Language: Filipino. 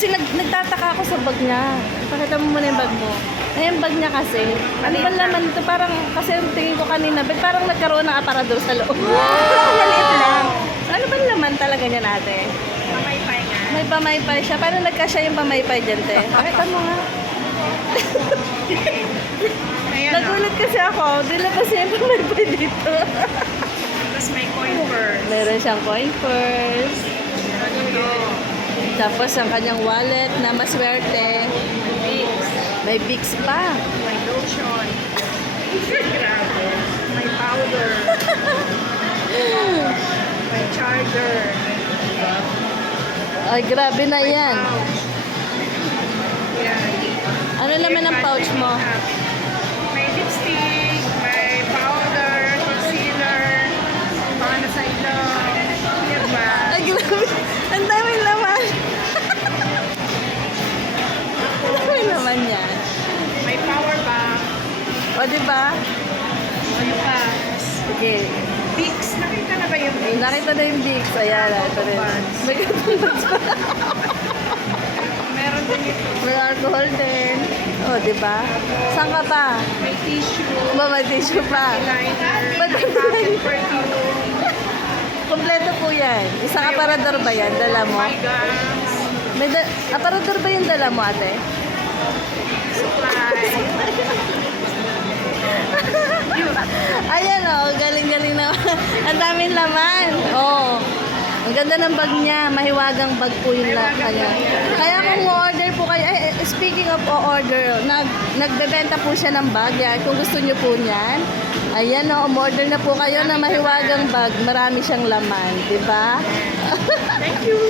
Kasi nagtataka ako sa bag niya. Pakita mo muna yung bag mo. Ay, yung bag niya kasi. Ano ba laman ito? Parang, kasi yung tingin ko kanina, parang nagkaroon ng aparador sa loob. Maliit lang. Ano ba laman talaga niya natin? Pamaypay nga. May pamaypay siya. Paano nagkasya yung pamaypay dyan, te? Pakita mo nga. Ayan, Nagulat kasi ako. Dilabas niya yung pamaypay dito. Tapos may coin purse. Meron siyang coin purse. Ito. Tapos ang kanyang wallet na maswerte. Vicks. May Vicks pa. May lotion. Grabe. May powder. May charger. Ay, grabe na yan. Yan. Ano naman ang pouch mo? May lipstick, may powder, concealer, mga nasa ilong, earbag. Ay, grabe. Ang daming laman. Ang daming laman yan. May power bank. O, diba? Ano pa? Sige. Vicks. Nakita na ba yung Vicks? Nakita na yung Vicks. Ayan, ito rin. May cotton pa. Meron din ito. May alcohol din. O, diba? Saan ka pa? May tissue. May tissue pa. Liner. Ba't May pocket perfume. Kompleto po yan. Isang aparador ba yan? Dala mo? My gums. May aparador ba yung dala mo, ate? Supply. Ayan o, galing-galing na. Ang daming laman. Oo. Ang ganda ng bag niya. Mahiwagang bag po yung kanya. Kaya kung order po kayo, speaking of order, nagbebenta po siya ng bag. Yan, kung gusto niyo po niyan, ayan o, order na po kayo ng mahiwagang bag. Marami siyang laman. Diba? Thank you.